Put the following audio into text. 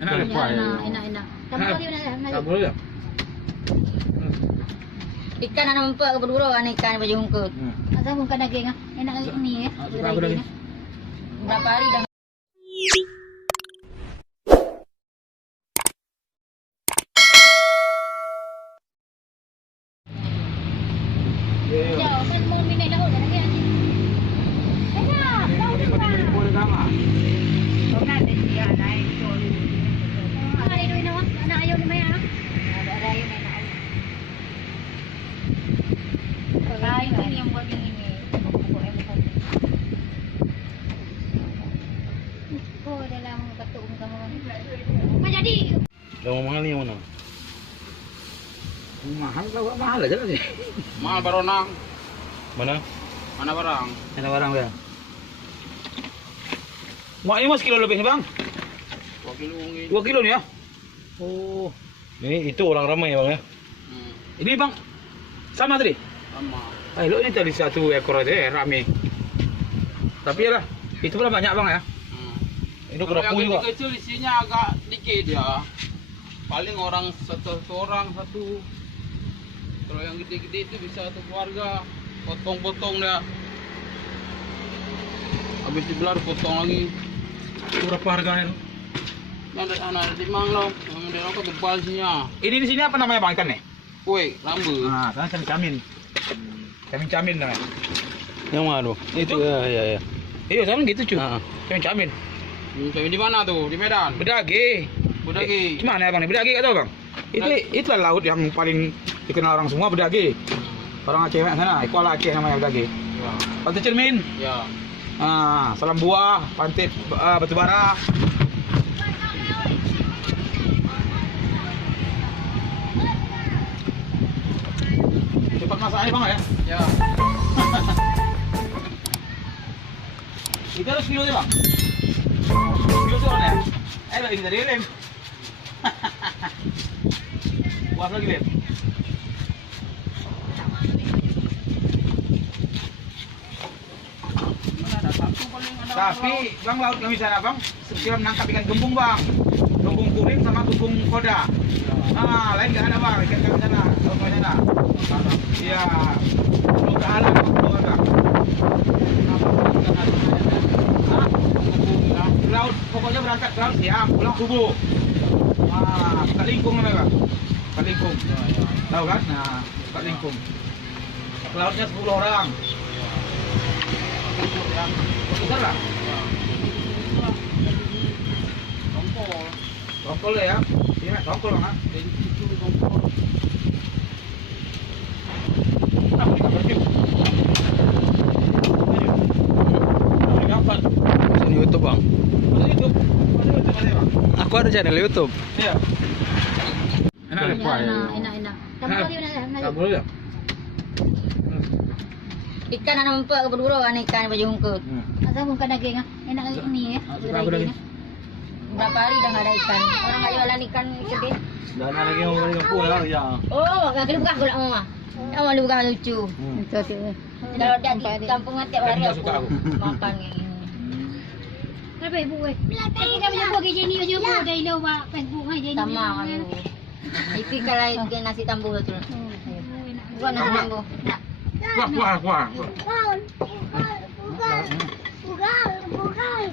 Enak ya? Enak. Kabul ya? Ikan anak mumpuk berburu ikan baju hungkut. Asal bukan daging ah. Enak ni ya. Berapa hari dah. Jauh kan mau minat laut dah lagi. Enak. Anak ayah ni maya. Ada ayah ni nak. Kalau ini yang buat yang ini. Oh dalam batuk kamu. Apa jadi? Yang mahal ni yang mana? Mahal aja kan sih. Mahal baronang. Mana? Mana barang? Ada barang ya? Mak ini mas kilo lebih nih bang? 2 kilo mungkin. 2 kilo nih ya? Oh, ini itu orang ramai ya bang ya? Ini bang, sama tadi? Sama. Lo ini tadi 1 ekor aja ya, rame. Tapi ya lah, itu pula banyak bang ya? Ini Kalau yang kerapung juga. kecil isinya agak dikit ya. Paling orang satu orang satu. Kalau yang gede-gede itu bisa satu keluarga. Potong-potong dia. Habis dibelah potong lagi. Berapa harganya? Yang ada anak di Manglau, yang ada apa tebal isinya. Ini di sini apa namanya bang ikan nih? Kue, lambe. Nah, kan camin. Camin namanya. Yang mana tuh? Itu? Iya. Iya, sama gitu cuy. Camin. Di mana tuh? Di Medan. Bedage. Bedagi. Gimana ya bang? Bedage kata bang? Itulah laut yang paling dikenal orang semua, Bedage. Orang Aceh sana, Kuala Aceh namanya Bedage. Ya. Pantai Cermin. Ya. Salam Buah, Pantai Batu Bara. Cepat masaknya bang ya? Ya. Itu harus kilo deh bang? Kilo tuh ya? Ini dari lem. Puas lagi lem. Tapi bang laut kami sana bang, setiap menangkap ikan gembung bang, gembung kuning sama gembung koda. Lain nggak ada bang, ikan kami sana, laut kami sana. Iya, belum kehalang, belum ada. Laut pokoknya berangkat ke laut siang, pulang subuh. Kalingkung namanya bang, kalingkung. Tahu kan? Nah, kalingkung. Lautnya 10 orang. Besar lah. Tongkol ya? Iya, tongkol bang. Di YouTube bang. YouTube ada bang. Aku ada channel YouTube. Iya. Enak ya? Enak. Kabul ya? Ikan anak mumpuk berburu ikan baju hungkut. Asal bukan daging ah. Enak ni ya. Daging. Berapa hari dah nggak ada ikan. Orang nggak jualan ikan gede. Dan ada lagi yang mau kampung lah ya. Oh, nggak kena buka gula mama. Mama lu bukan lucu. Kalau di kampung tiap hari aku makan ini. Kenapa ibu weh? Tapi kami jumpa ke sini jumpa dari luar Facebook aja ni. Sama kamu. Itu kalau ikan nasi tambuh tu. Bukan nasi tambuh. Kuah. Bukan.